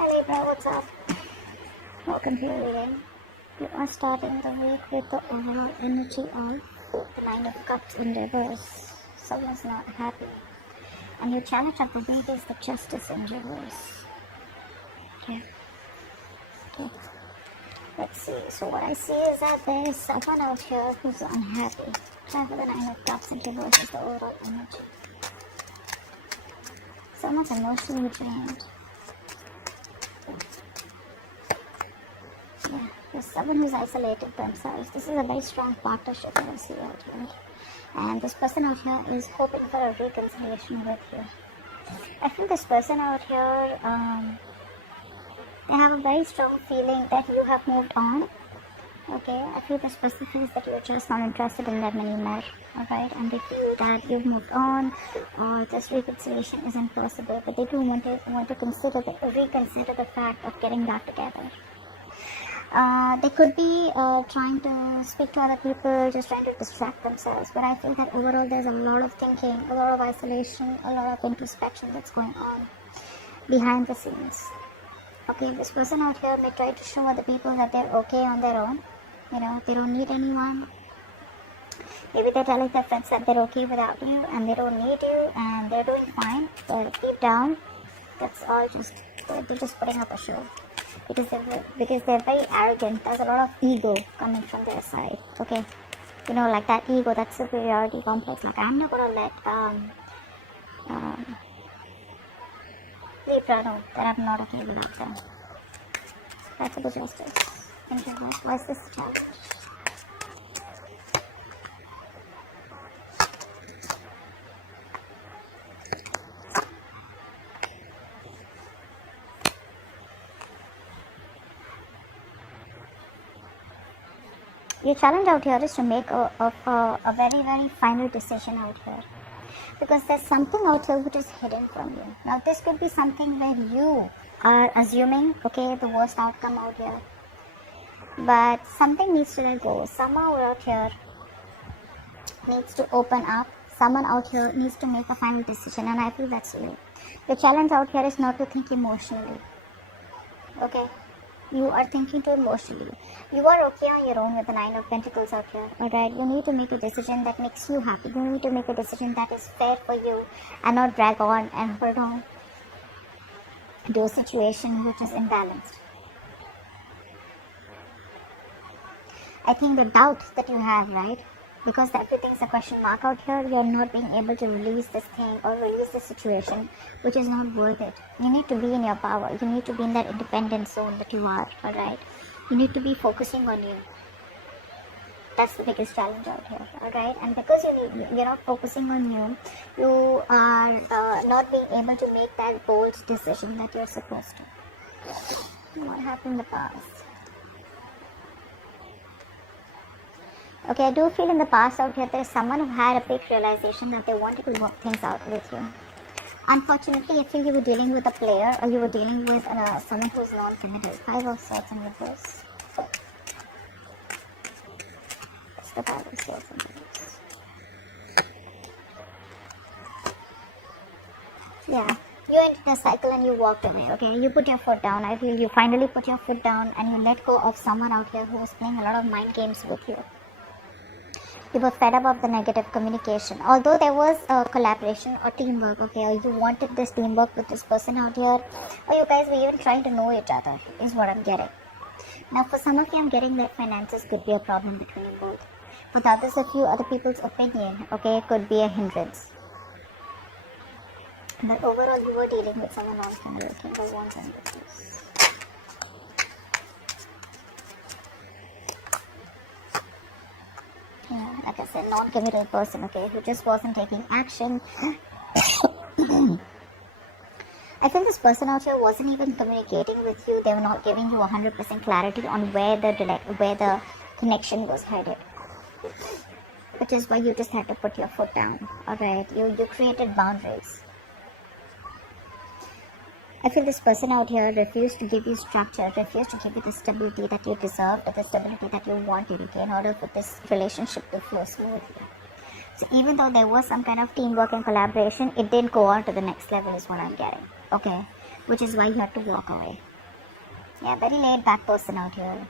Hi Libra, what's up? Welcome to your reading. You are starting the week with the overall energy of the Nine of Cups in reverse. Someone's not happy. And your challenge of the week is the Justice in reverse. Okay. Let's see. So what I see is that there is someone out here who's unhappy. Try for the Nine of Cups in reverse is the overall energy. Someone's emotionally drained. Yeah, there's someone who's isolated themselves. This is a very strong partnership that I see out here. And this person out here is hoping for a reconciliation with you. I feel this person out here, they have a very strong feeling that you have moved on. Okay, I feel this person feels that you're just not interested in them anymore. Alright, and they feel that you've moved on or this reconciliation isn't possible, but they do want to reconsider the fact of getting back together. They could be trying to speak to other people, just trying to distract themselves. But I feel that overall there's a lot of thinking, a lot of isolation, a lot of introspection that's going on behind the scenes. Okay, this person out here may try to show other people that they're okay on their own. You know, they don't need anyone. Maybe they're telling their friends that they're okay without you and they don't need you and they're doing fine. But deep down, that's all just, they're just putting up a show. Because they're very arrogant. There's a lot of ego coming from their side. Okay, you know, like that ego, that superiority complex. Like, I'm not gonna let Libra know that I'm not okay without them. That's a good justice. Why is this challenge? Your challenge out here is to make a very, very final decision out here. Because there's something out here which is hidden from you. Now, this could be something where you are assuming, okay, the worst outcome out here. But something needs to let go. Someone out here needs to open up. Someone out here needs to make a final decision. And I feel that's you. Your challenge out here is not to think emotionally. Okay? You are thinking too emotionally. You are okay on your own with the Nine of Pentacles out here. Alright, you need to make a decision that makes you happy. You need to make a decision that is fair for you and not drag on and hold on to a situation which is imbalanced. I think the doubt that you have, right? Because everything's a question mark out here, you're not being able to release this thing or release this situation, which is not worth it. You need to be in your power. You need to be in that independent zone that you are, alright? You need to be focusing on you. That's the biggest challenge out here, alright? And because you're not focusing on you, you are not being able to make that bold decision that you're supposed to. What happened in the past? Okay, I do feel in the past out here there's someone who had a big realization that they wanted to work things out with you. Unfortunately, I feel you were dealing with a player or you were dealing with someone who's non-committed. 5 of Swords in reverse. It's the 5 of Swords in reverse. Yeah, you entered a cycle and you walked away, okay? You put your foot down. I feel you finally put your foot down and you let go of someone out here who was playing a lot of mind games with you. You were fed up of the negative communication. Although there was a collaboration or teamwork, okay, or you wanted this teamwork with this person out here, or you guys were even trying to know each other, is what I'm getting. Now, for some of you, I'm getting that finances could be a problem between you both. For the others of you, other people's opinion, okay, could be a hindrance. But overall, you were dealing with someone non-committed. King of Wands and Reverse. Yeah, like I said, non-committal person, okay, who just wasn't taking action. I feel this person out here wasn't even communicating with you. They were not giving you 100% clarity on where the connection was headed. Which is why you just had to put your foot down. Alright, you created boundaries. I feel this person out here refused to give you structure, refused to give you the stability that you deserved, or the stability that you wanted, okay, in order for this relationship to flow smoothly. So even though there was some kind of teamwork and collaboration, it didn't go on to the next level is what I'm getting, okay, which is why you have to walk away. Yeah, very laid back person out here.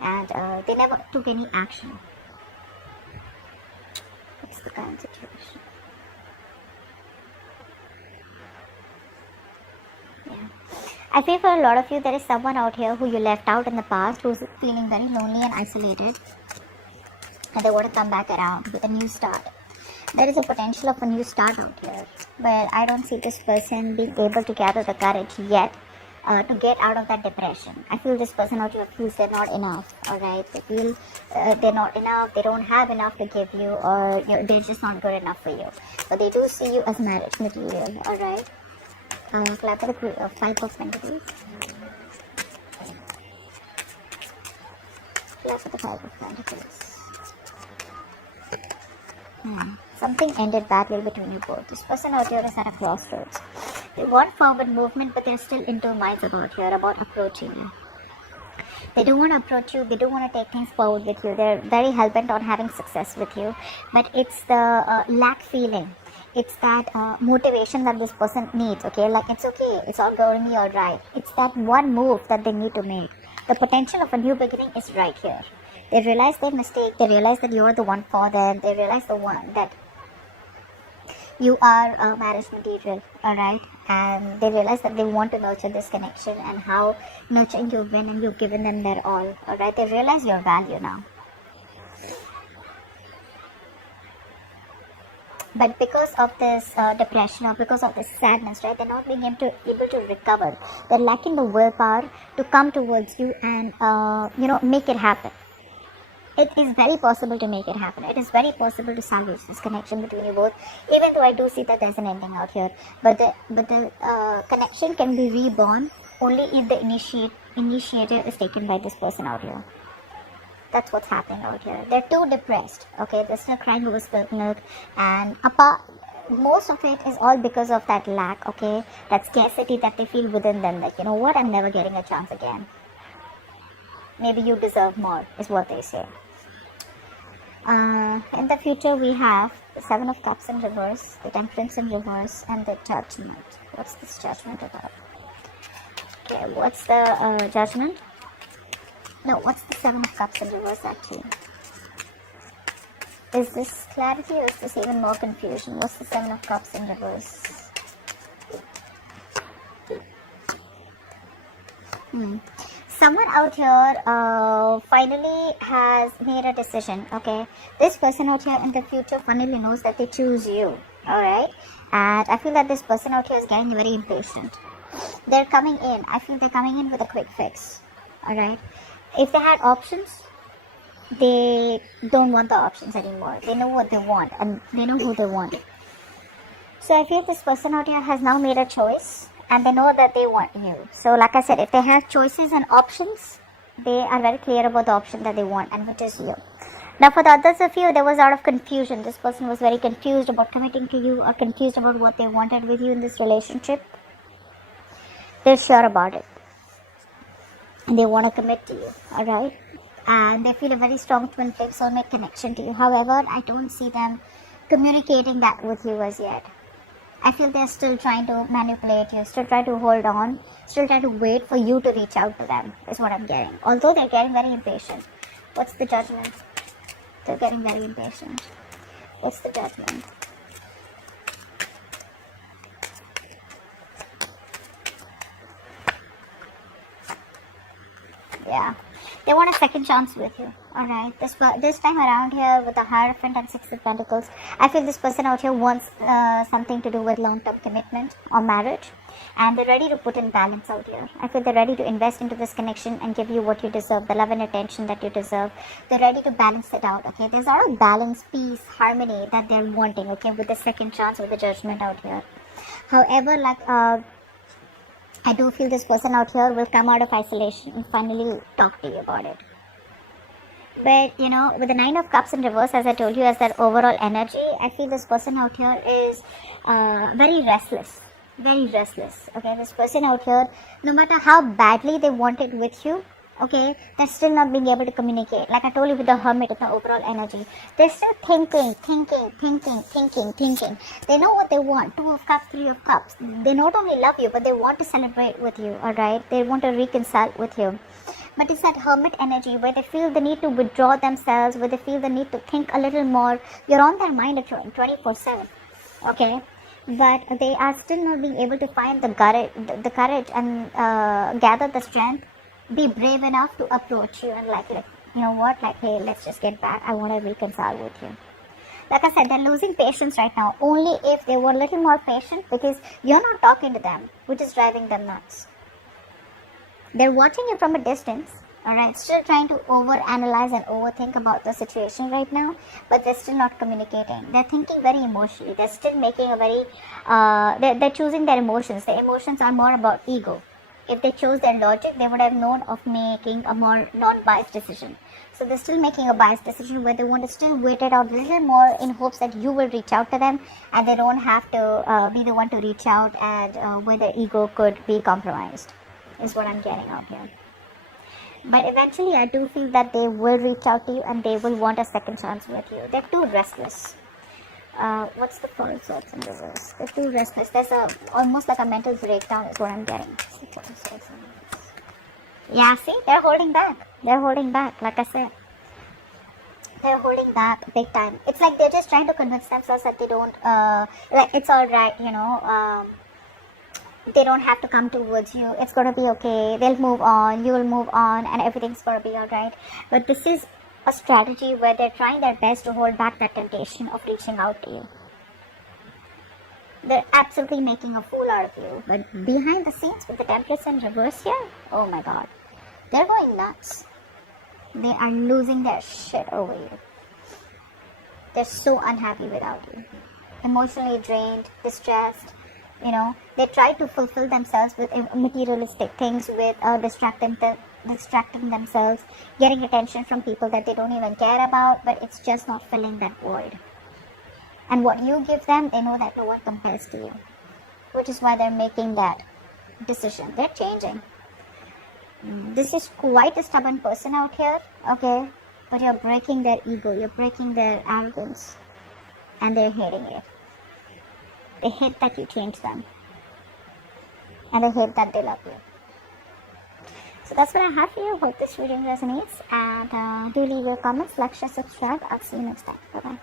And they never took any action. What's the current situation? Yeah. I feel for a lot of you, there is someone out here who you left out in the past, who's feeling very lonely and isolated. And they want to come back around with a new start. There is a potential of a new start out here. But I don't see this person being able to gather the courage yet to get out of that depression. I feel this person out here feels they're not enough, alright? They feel they're not enough, they don't have enough to give you, or they're just not good enough for you. But they do see you as marriage material, alright? Clap for the 5 of Pentacles. Clap for the 5 of Pentacles. Something ended badly between you both. This person out here is at a crossroads. They want forward movement, but they're still in two minds about approaching you. They don't want to approach you. They don't want to take things forward with you. They're very hell-bent on having success with you. But it's the lack feeling. It's that motivation that this person needs, okay? Like, it's okay. It's all going to be all right. It's that one move that they need to make. The potential of a new beginning is right here. They realize their mistake. They realize that you're the one for them. They realize that you are marriage material, alright? And they realize that they want to nurture this connection, and how nurturing you've been and you've given them their all, alright? They realize your value now. But because of this depression, or because of this sadness, right, they're not being able to recover. They're lacking the willpower to come towards you and, make it happen. It is very possible to make it happen. It is very possible to salvage this connection between you both, even though I do see that there's an ending out here. But the connection can be reborn only if the initiative is taken by this person out here. That's what's happening out here. They're too depressed, okay? They're still crying over spilt milk, and most of it is all because of that lack, okay? That scarcity that they feel within them, that, you know what, I'm never getting a chance again. Maybe you deserve more, is what they say. In the future, we have the 7 of Cups in reverse, the Temperance in reverse, and the Judgment. What's this Judgment about? Okay, what's the Judgment? No, what's the 7 of Cups in reverse actually? Is this clarity, or is this even more confusion? What's the 7 of Cups in reverse? Someone out here finally has made a decision, okay? This person out here in the future finally knows that they choose you, alright? And I feel that this person out here is getting very impatient. They're coming in. I feel they're coming in with a quick fix, alright? If they had options, they don't want the options anymore. They know what they want, and they know who they want. So I feel this person out here has now made a choice, and they know that they want you. So like I said, if they have choices and options, they are very clear about the option that they want, and which is you. Now for the others of you, there was a lot of confusion. This person was very confused about committing to you, or confused about what they wanted with you in this relationship. They're sure about it, and they want to commit to you, alright? And they feel a very strong twin flame soulmate connection to you. However, I don't see them communicating that with you as yet. I feel they're still trying to manipulate you, still trying to hold on, still trying to wait for you to reach out to them, is what I'm getting. Although they're getting very impatient. What's the Judgment? They're getting very impatient. What's the Judgment? Yeah. They want a second chance with you, alright? This time around here with the Hierophant and 6 of Pentacles, I feel this person out here wants something to do with long-term commitment or marriage, and they're ready to put in balance out here. I feel they're ready to invest into this connection and give you what you deserve, the love and attention that you deserve. They're ready to balance it out, okay? There's a lot of balance, peace, harmony that they're wanting, okay, with the second chance, with the Judgment out here. However, I do feel this person out here will come out of isolation and finally talk to you about it. But, with the 9 of Cups in reverse, as I told you, as that overall energy, I feel this person out here is very restless. Very restless. Okay, this person out here, no matter how badly they want it with you, Okay, they're still not being able to communicate. Like I told you with the hermit, with the overall energy, they're still thinking. They know what they want. 2 of Cups, 3 of Cups. They not only love you, but they want to celebrate with you. All right, they want to reconcile with you. But it's that hermit energy where they feel the need to withdraw themselves, where they feel the need to think a little more. You're on their mind 24/7. Okay, but they are still not being able to find the courage and gather the strength, be brave enough to approach you and like you know what, like, hey, let's just get back. I want to reconcile with you. Like I said, they're losing patience right now. Only if they were a little more patient, because you're not talking to them, which is driving them nuts. They're watching you from a distance, alright, still trying to overanalyze and overthink about the situation right now, but they're still not communicating. They're thinking very emotionally. They're still making a very, they're choosing their emotions. Their emotions are more about ego. If they chose their logic, they would have known of making a more non-biased decision. So they're still making a biased decision where they want to still wait it out a little more in hopes that you will reach out to them and they don't have to be the one to reach out, and where their ego could be compromised, is what I'm getting out here. But eventually I do feel that they will reach out to you and they will want a second chance with you. They're too restless. What's the Four of Swords in reverse? They're too restless. There's almost like a mental breakdown is what I'm getting. Yeah, see, they're holding back. They're holding back, like I said. They're holding back big time. It's like they're just trying to convince themselves that they don't, like, it's alright, you know, they don't have to come towards you. It's going to be okay. They'll move on. You will move on and everything's going to be alright. But this is a strategy where they're trying their best to hold back that temptation of reaching out to you. They're absolutely making a fool out of you. But behind the scenes with the Temperance in reverse here, oh my god, they're going nuts. They are losing their shit over you. They're so unhappy without you. Emotionally drained, distressed. You know, they try to fulfill themselves with materialistic things, with distracting themselves, getting attention from people that they don't even care about, but it's just not filling that void. And what you give them, they know that no one compares to you, which is why they're making that decision. They're changing. This is quite a stubborn person out here, okay, but you're breaking their ego, you're breaking their arrogance, and they're hating it. They hate that you change them, and they hate that they love you. So that's what I have for you. Hope this video resonates, and do leave your comments, like, share, subscribe. I'll see you next time. Bye bye.